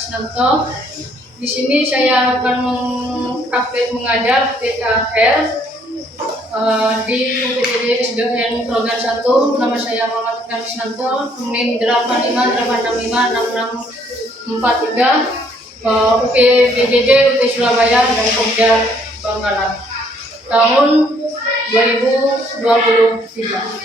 Krisnanto. Di sini saya akan mempraktek mengajar PKL di UPTD SDN Program 1. Nama saya Muhammad Krisnanto, NIM 85866643, UPBJJ UT Surabaya dan Pokja Bangkalan, tahun 2023.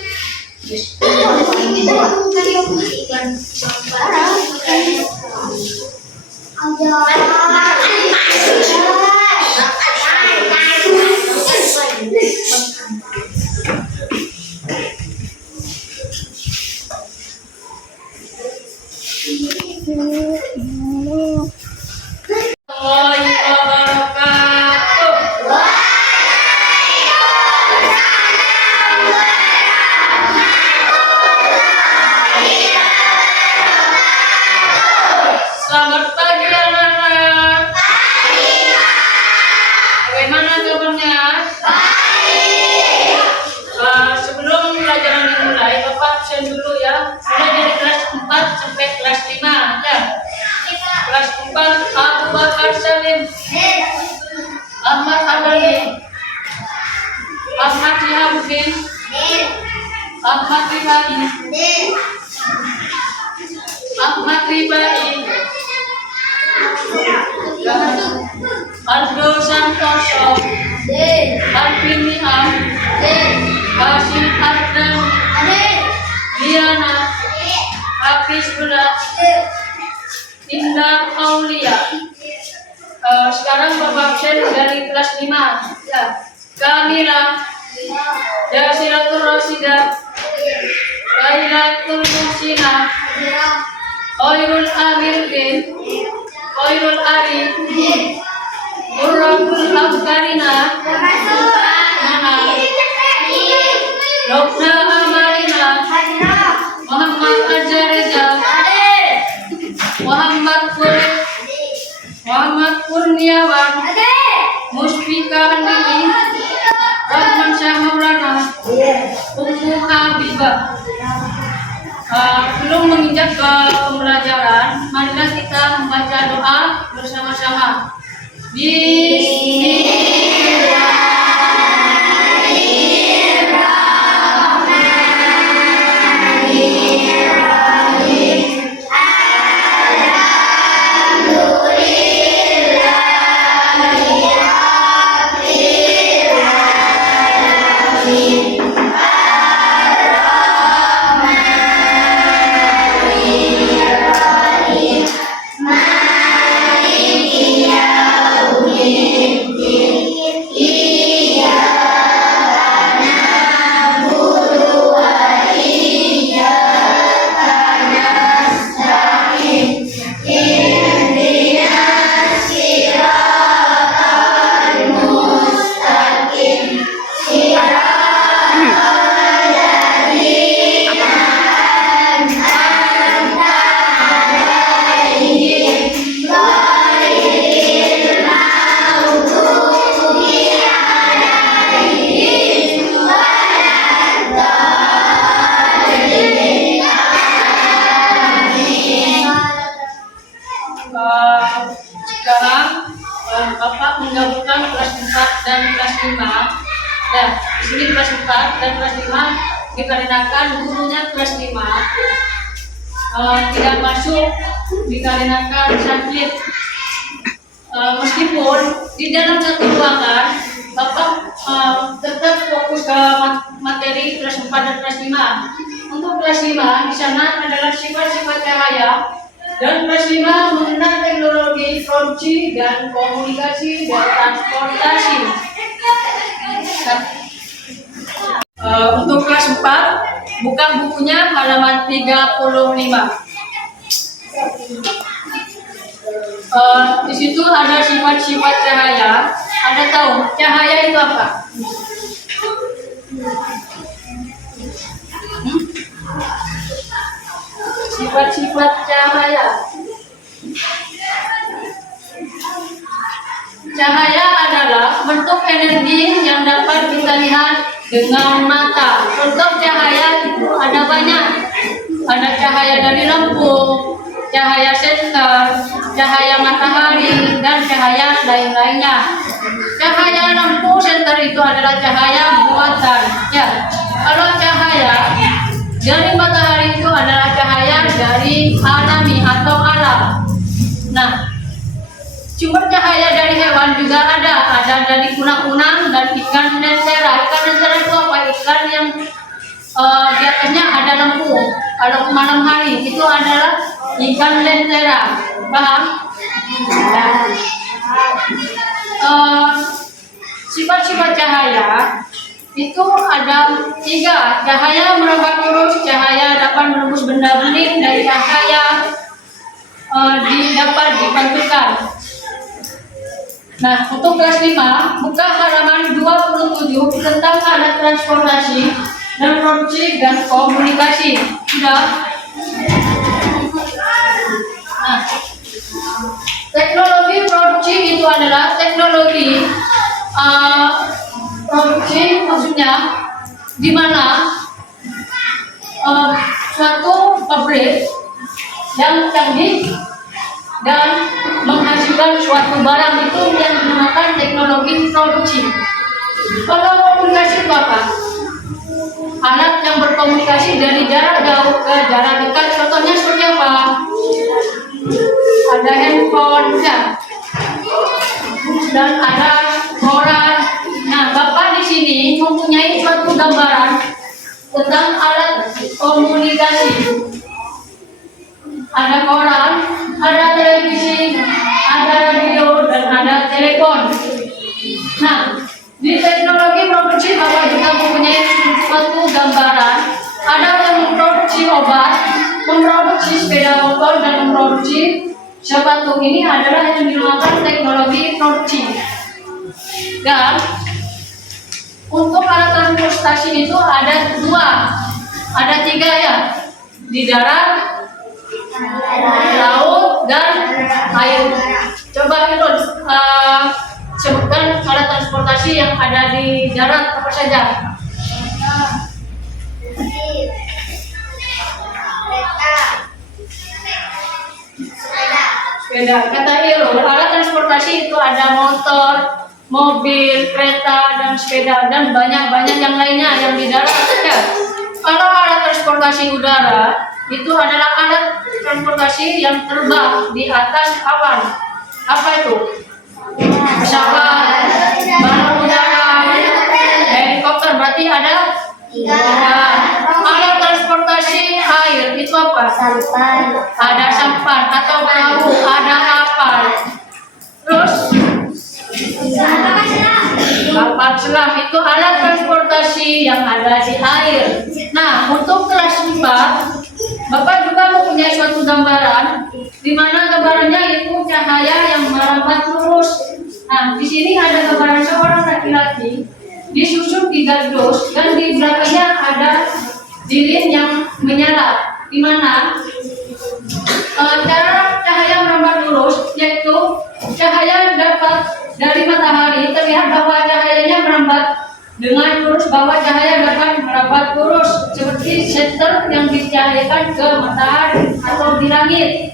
Selamat pagi anak-anak. Bagaimana kabarnya? Sebelum pelajaran dimulai, Bapak absen dulu ya. Mulai dari kelas 4 sampai kelas 5 ya. Kelas 4 Abu Bakar Salim, Ahmad Abdali, Ahmad Jihabuddin, Ahmad Rifai, Ahmad Rifai, Aldo Santoso, Alvin Niham, Hasim Ardan, Diana, Hafiz Bula, Indah Aulia. Sekarang Bapak absen dari kelas 5 ya. Kamila, Jasilatul Rasidah, Lailatul Musina, Khairul Amiruddin, Khairul Ari, Murrabul Abkarina, Lokna Amarina, Muhammad Azhareza, Muhammad Kurniawan, Musfika Handini, Rahman Syah Maulana, Ummu Habibah. Belum menginjak ke pembelajaran, marilah kita membaca doa bersama-sama. Sekarang Bapak menggabungkan kelas 4 dan kelas 5. Nah, di sini kelas 4 dan kelas 5 dikarenakan gurunya kelas 5 tidak masuk dikarenakan sakit. Meskipun di dalam satu ruangan Bapak tetap fokus ke materi kelas 4 dan kelas 5. Untuk kelas 5 di sana adalah sifat-sifat cahaya, dan kelas 5 mengenal teknologi produksi dan komunikasi dan transportasi. Untuk kelas 4, buka bukunya halaman 35. Di situ ada sifat-sifat cahaya. Anda tahu cahaya itu apa? Sifat-sifat cahaya. Cahaya adalah bentuk energi yang dapat kita lihat dengan mata. Contoh cahaya itu ada banyak. Ada cahaya dari lampu, cahaya senter, cahaya matahari, dan cahaya lain-lainnya. Cahaya lampu senter itu adalah cahaya buatan. Ya, kalau cahaya dari matahari itu adalah cahaya dari alami atau alam. Nah, sumber cahaya dari hewan juga ada dari kunang-kunang dan ikan lentera. Ikan lentera itu apa? Ikan yang di atasnya ada lampu. Kalau malam hari itu adalah ikan lentera. Paham? Sifat-sifat cahaya itu ada 3. Cahaya merambat lurus, cahaya dapat menembus benda bening, dan cahaya dapat dipantulkan. Nah, untuk kelas 5, buka halaman 27 tentang alat transportasi dan produksi dan komunikasi. Sudah? Nah, teknologi produksi itu adalah teknologi produksi, maksudnya di mana suatu pabrik yang canggih dan menghasilkan suatu barang itu yang menggunakan teknologi produksi. Kalau komunikasi itu apa? Alat yang berkomunikasi dari jarak jauh ke jarak dekat. Contohnya seperti apa? Ada handphone, ya, dan ada koran. Nah, Bapak di sini mempunyai suatu gambaran tentang alat komunikasi. Ada koran, ada televisi, ada radio, dan ada telepon. Nah, di teknologi produksi Bapak juga mempunyai suatu gambaran. Ada yang memproduksi obat, memproduksi sepeda motor, dan memproduksi sepatu. Ini adalah yang dinamakan teknologi produksi. Dan untuk alat transportasi itu ada 2, ada 3 ya, di darat, laut, dan air. Coba itu sebutkan alat transportasi yang ada di darat apa saja? Sepeda. Kata Iro, alat transportasi itu ada motor, mobil, kereta, dan sepeda, dan banyak yang lainnya yang di darat saja. Kalau alat transportasi udara itu adalah alat transportasi yang terbang di atas awan. Apa itu? Pesawat, balon udara, helikopter. Berarti ada 3. Alat transportasi air itu apa? Sampan. Ada sampan atau perahu, ada kapal. Terus kapal selam itu alat transportasi yang ada di air. Nah, untuk kelas 4, Bapak juga mempunyai suatu gambaran, di mana gambarannya itu cahaya yang merambat lurus. Nah, di sini ada gambaran seorang laki-laki disusun 3 dos, dan di belakangnya ada lilin yang menyala. Di mana cara cahaya merambat lurus, yaitu cahaya dapat dari matahari terlihat bahwa cahayanya merambat dengan lurus, bahwa cahaya dapat merambat lurus seperti senter yang dicahayakan ke matahari atau di langit.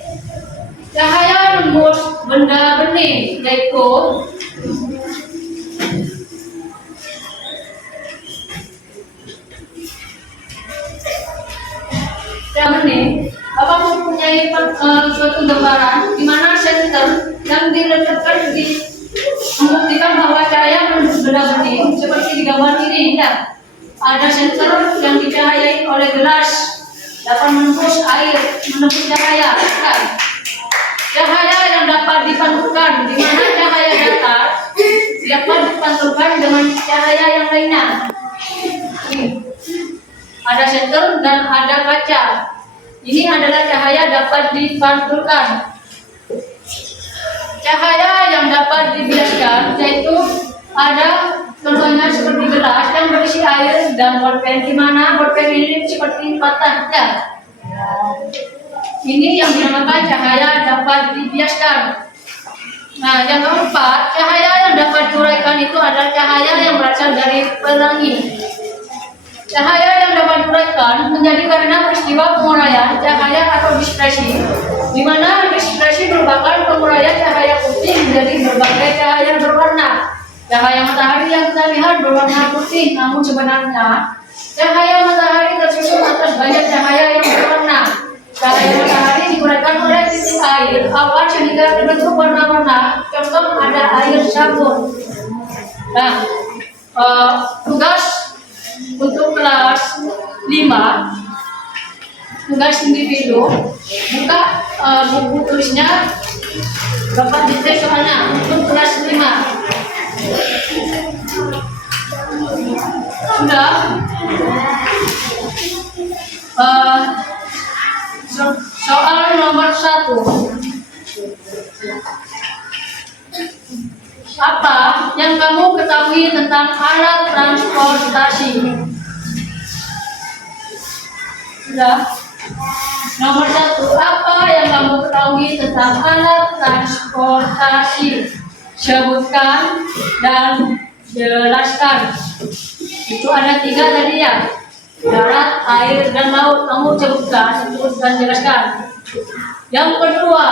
Cahaya nembus benda bening, yaitu bening. Bapak mempunyai suatu gambaran di mana senter yang diletakkan di membuktikan bahwa cahaya menembus benda bening seperti di gambar ini, ya. Ada senter yang dicahayai oleh gelas, dapat menembus air, menembus cahaya, kan? Cahaya yang dapat dipantulkan, di mana cahaya datar dapat dipantulkan dengan cahaya yang lainnya. Ada senter dan ada kaca. Ini adalah cahaya dapat dipantulkan. Cahaya yang dapat dibiaskan yaitu ada contohnya seperti gelas yang berisi air dan bolpen, di mana bolpen ini seperti patah, ya. Ini yang dinamakan cahaya dapat dibiaskan. Nah, yang keempat, cahaya yang dapat diuraikan itu adalah cahaya yang berasal dari pelangi. Cahaya yang dapat diuraikan menjadi karena peristiwa penguraian cahaya atau dispersi di mana diskresi merupakan penguraian cahaya putih menjadi berbagai cahaya berwarna. Cahaya matahari yang kita lihat berwarna putih, namun sebenarnya cahaya matahari tersusun atas banyak cahaya yang berwarna. Cahaya matahari digunakan oleh titik air awan sehingga terbentuk warna-warna. Contoh ada air sabun. Nah, tugas untuk kelas 5, tugas individu, buka buku tulisnya, dapat dicek soalnya untuk kelas 5. Sudah. Soal nomor 1. Apa yang kamu ketahui tentang alat transportasi? Sudah. Nomor 1. Apa yang kamu ketahui tentang alat transportasi? Sebutkan dan jelaskan. Itu ada 3 tadi ya. Darat, air, dan laut. Kamu sebutkan, sebut dan jelaskan. Yang kedua,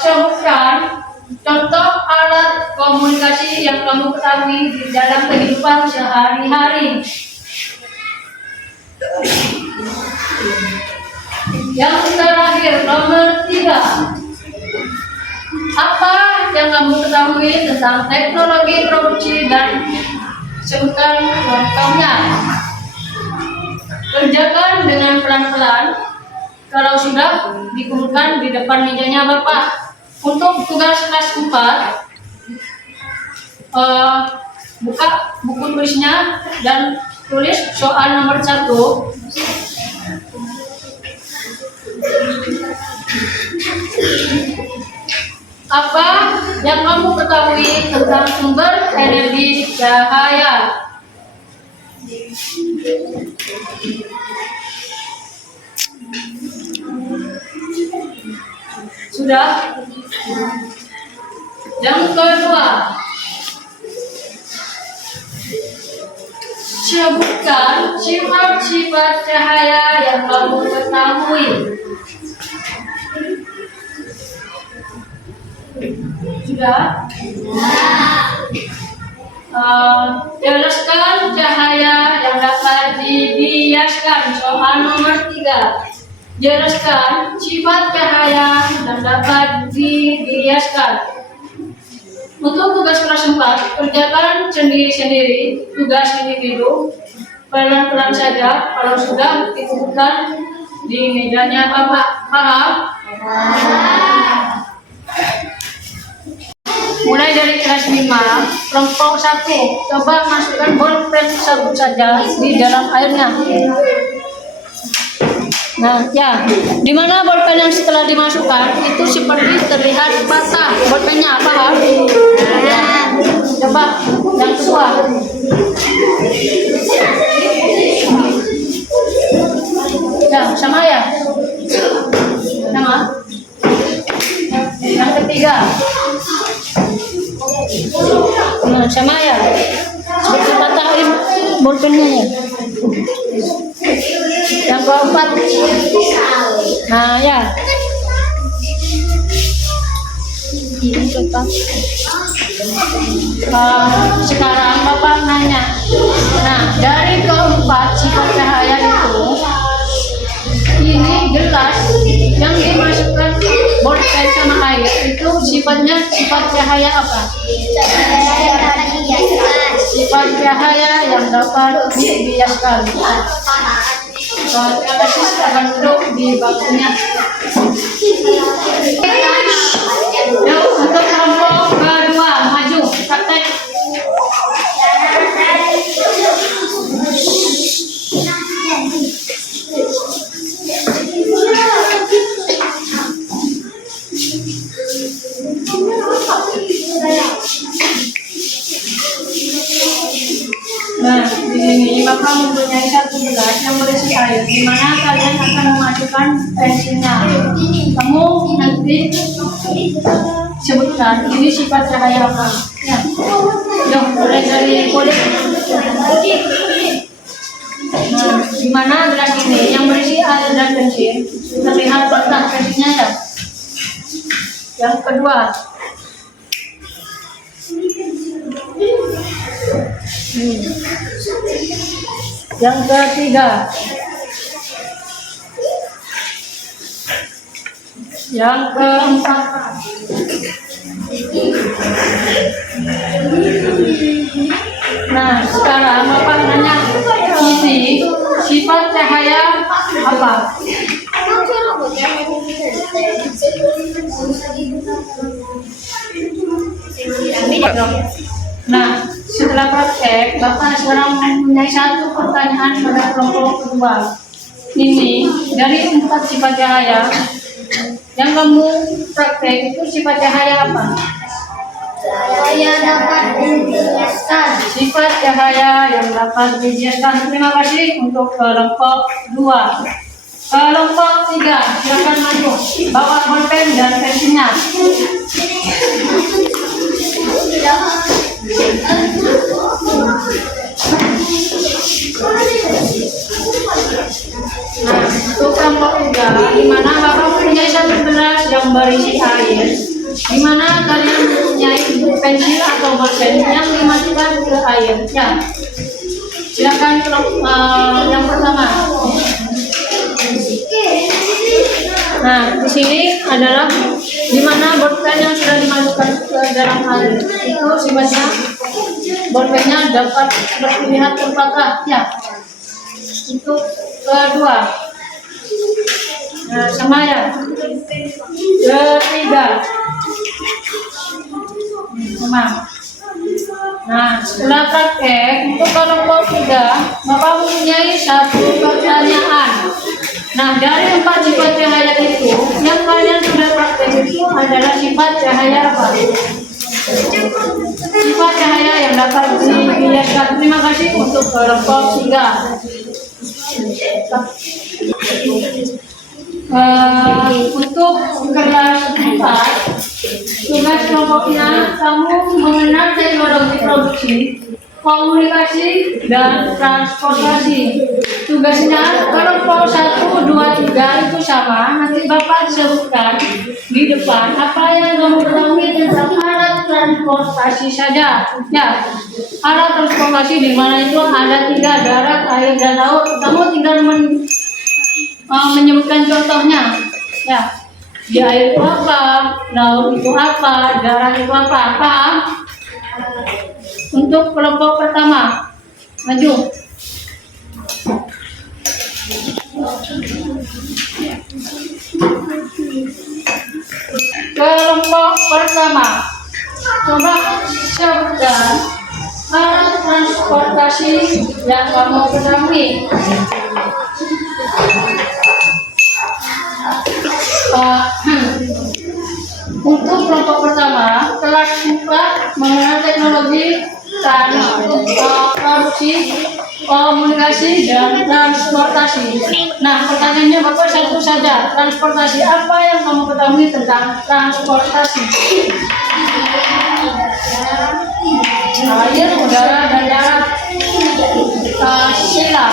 sebutkan contoh alat komunikasi yang kamu ketahui di dalam kehidupan sehari-hari. Yang terakhir, nomor 3. Apa yang kamu ketahui tentang teknologi produksi dan sebutkan contohnya. Kerjakan dengan pelan-pelan. Kalau sudah, dikumpulkan di depan mejanya Bapak. Untuk tugas kelas 4, buka buku tulisnya dan tulis soal nomor 1. Apa yang kamu ketahui tentang sumber energi cahaya? Sudah? Yang kedua, sebutkan sifat-sifat cahaya yang kamu ketahui. Sudah? Jelaskan cahaya yang dapat dibiaskan. Soal nomor 3. Jelaskan sifat cahaya yang dapat dibiaskan. Untuk tugas kelas 4, kerjakan sendiri-sendiri. Tugas individu, pelan-pelan saja. Kalau sudah, dikumpulkan di mejanya Bapak. Paham? Mulai dari kelas 5, kelompok 1, coba masukkan bolpen sabut saja di dalam airnya. Nah, ya, di mana bolpen yang setelah dimasukkan itu seperti terlihat patah bolpennya, paham? Ya. Coba yang kedua. Ya, sama ya? Sama. Yang ketiga. Nah, sama ya? Seperti patahin bolpennya ya. Yang keempat. Nah, ya. Ini tetap. Sekarang Bapak nanya. Nah, dari keempat sifat cahaya itu, ini gelas yang dimasukkan bolpen sama air itu sifatnya sifat cahaya apa? Sifat cahaya yang dapat dibiaskan. Kasih akan duduk di bangkunya. Yuk, untuk kelompok kedua maju praktek. Nah, di sini Bapak mempunyai satu gelas yang berisi air, di mana kalian akan memasukkan pensilnya. Kamu nanti sebutkan ini sifat cahaya apa? Ya, yuk mulai dari kulit. Nah, di mana gelas ini yang berisi air dan pensil, terlihat presentasinya ya. Yang kedua, yang ketiga, yang keempat, nah sekarang Bapak nanya isi sifat cahaya apa? Nah, setelah praktek, Bapak sekarang mempunyai satu pertanyaan pada kelompok kedua. Ini dari 4 sifat cahaya yang kamu praktek itu sifat cahaya apa? Cahaya dapat dijelaskan. Sifat cahaya yang dapat dijelaskan. Terima kasih untuk kelompok 2. Kelompok 3, silakan maju. Bawa bolpen dan pensilnya. Nah, untuk kelompok 3, di mana Bapak mempunyai satu gelas yang berisi air, di mana kalian mempunyai pensil atau bolpen yang dimasukkan ke air. Ya, silakan yang pertama. Nah, di sini adalah di mana bolpen yang sudah dimasukkan ke dalam air. Itu sifatnya bolpennya dapat terlihat terbakar. Ya. Untuk kedua, nah, sama ya. Ketiga, sama. Nah, setelah praktek untuk kelompok 3, Bapak mempunyai satu pertanyaan. Nah, dari 4 sifat cahaya itu, yang kalian sudah praktek itu adalah sifat cahaya apa? Sifat cahaya yang dapat dijelaskan. Terima kasih untuk kelompok 3. Untuk kelas 4, tugas kelompoknya kamu mengenal teknologi produksi, komunikasi, dan transportasi. Tugasnya kelompok 1, 2, 3 itu sama. Nanti Bapak sebutkan di depan apa yang kamu ketahui tentang alat transportasi saja. Ya, alat transportasi di mana itu ada 3, darat, air, dan laut. Kamu tinggal menyebutkan contohnya. Ya, di air itu apa, laut itu apa, darat itu apa. Paham? Untuk kelompok pertama, maju. Kelompok pertama, coba sebutkan alat transportasi yang kamu ketahui. Untuk kelompok pertama, kelas 4 mengenal teknologi produksi, komunikasi, dan transportasi. Nah, pertanyaannya Bapak satu saja. Transportasi, apa yang kamu ketahui tentang transportasi? Air, udara, dan darat. Sila.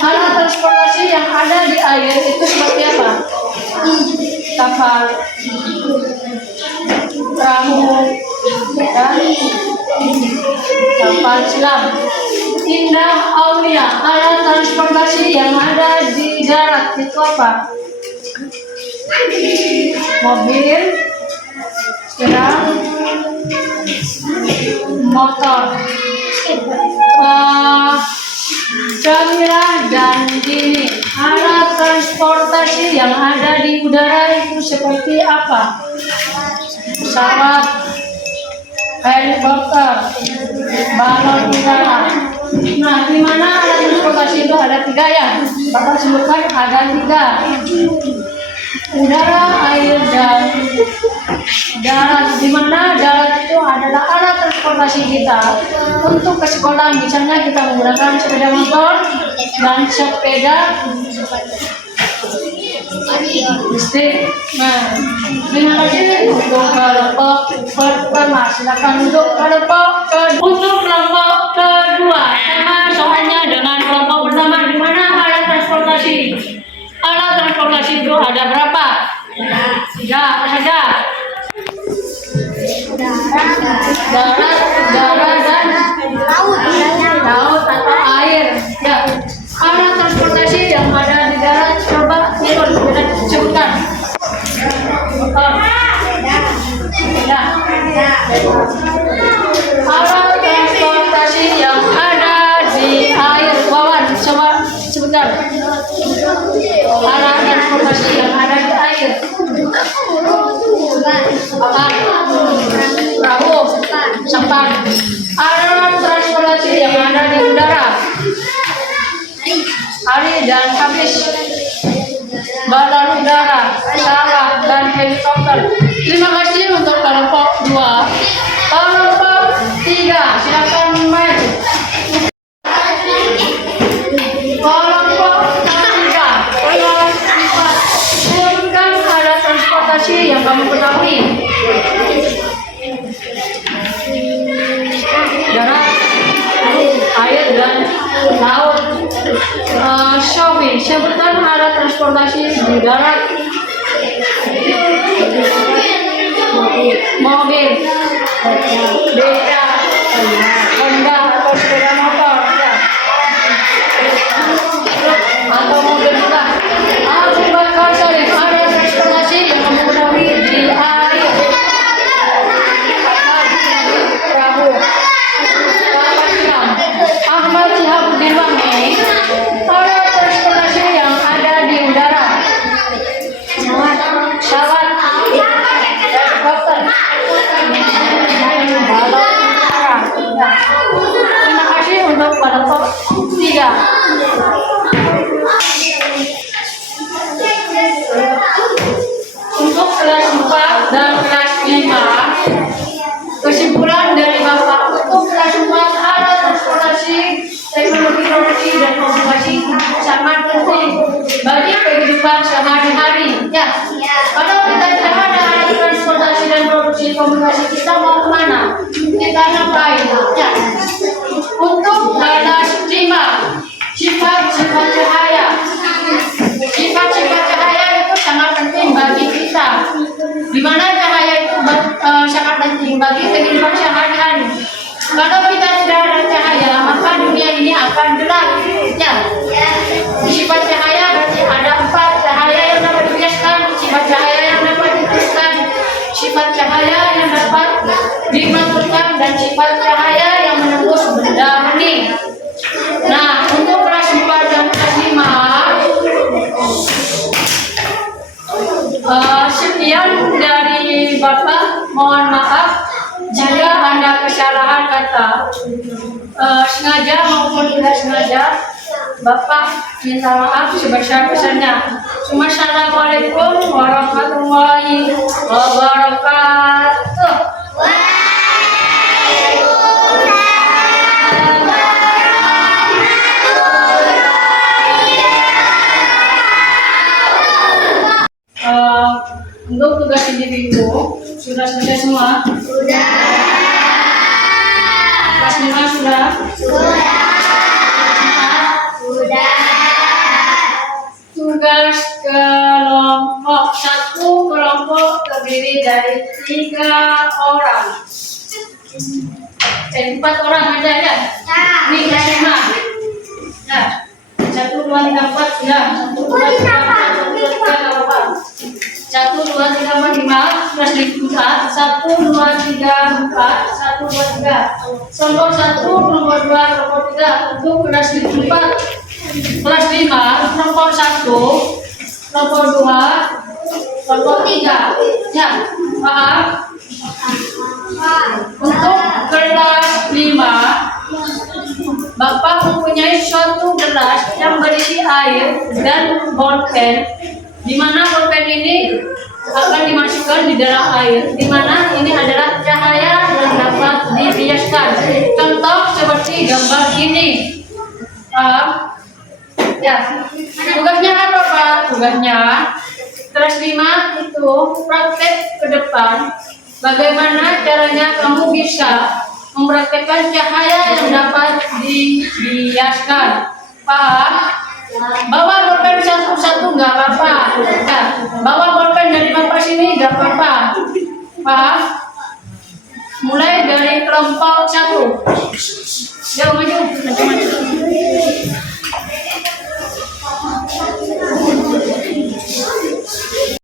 Alat transportasi yang ada di air itu seperti apa? Kapal, perahu, dan kapal selam. Indah Aulia, alat transportasi yang ada di darat itu apa? Mobil, sepeda, motor, Jamila dan Dini. Alat transportasi yang ada di udara itu seperti apa? Pesawat, helikopter, balon udara. Nah, di mana alat transportasi itu ada 3 ya? Bapak sebutkan ada 3. Udara, air, dan darat. Di mana darat itu adalah alat transportasi kita untuk ke sekolah. Misalnya kita menggunakan sepeda motor dan sepeda listrik. Nah, terima kasih untuk kelompok pertama. Silakan untuk kelompok kedua. Sama soalnya dengan kelompok pertama. Di mana alat transportasi Alat transportasi yang ada di air. Wawan, coba sebutkan. Alat transportasi yang ada di air. Apaan? Perahu, sampan. Alat transportasi yang ada di udara. Hari dan habis. Balon udara, pesawat, dan helikopter. Terima kasih untuk kelompok 2. Kelompok 3, silakan maju. Kelompok 3, sebutkan alat transportasi yang kamu ketahui. Darat, air, dan laut. Shopping, sebutkan alat transportasi di darat. Mobil, beca, Honda atau sepeda motor, ya. Atau mobil juga. Abu Bakar Salim, alat transportasi yang kamu ketahui di air. Perahu. Ahmad Syihabuddin Wahmi, alat transportasi yang ada di udara. Pesawat, helikopter, balon udara. Terima kasih untuk kelompok 3. Untuk kelas 4 dan kelas 5, kesimpulan dari Bapak untuk kelas 4, alat transportasi, teknologi informasi dan komunikasi sangat penting bagi kehidupan sehari-hari. Ya, kalau kita tidak ada alat transportasi dan produksi komunikasi, kita mau kemana? Kita ngapain? Ya. Untuk kelas 5, sifat-sifat cahaya. Sifat-sifat cahaya itu sangat penting bagi kita. Di mana cahaya itu sangat penting bagi kehidupan sehari-hari. Kalau kita tidak ada cahaya, maka dunia ini akan gelap. Ya. Sifat cahaya berarti ada 4 cahaya yang dapat dibiaskan, sifat cahaya yang dapat diteruskan, sifat cahaya yang dapat dimantulkan, dan sifat cahaya yang menembus benda bening. Nah, untuk kelas 4 dan kelas 5, sekian dari Bapak. Mohon maaf jika ada kesalahan kata, sengaja maupun tidak sengaja. Bapak minta maaf sebesar-besarnya. Assalamualaikum warahmatullahi wabarakatuh. Untuk tugas individu sudah selesai semua? Sudah. Kelas 5 sudah? Sudah. Tugas kelompok 1, kelompok terdiri dari 3 orang. 4 orang aja ya? Ini kelas 5. Nah, 1, 2, 3, 4 sudah. 1, 2, 3, 4, 1, 2, 3, 4. 1, 2, 3, 4, 5. Kelas 4. 1, 2, 3, 4. 1, 2, 3. Kelompok 1, kelompok 2, kelompok 3. Untuk kelas 4. Kelas 5, kelompok 1, kelompok 2, kelompok 3. Ya, paham? Untuk kelas 5, Bapak mempunyai suatu gelas yang berisi air dan bolpen, di mana bolpen ini akan dimasukkan di dalam air, di mana ini adalah cahaya yang dapat dibiaskan. Contoh seperti gambar ini. Ya, tugasnya apa Pak? Tugasnya kelas 5 itu praktek ke depan. Bagaimana caranya kamu bisa mempraktekkan cahaya yang dapat dibiaskan? Paham? Bawa bolpen satu-satu nggak apa-apa. Ya, bawa bolpen dari Bapak sini nggak apa-apa. Paham? Mulai dari kelompok 1. Yuk maju.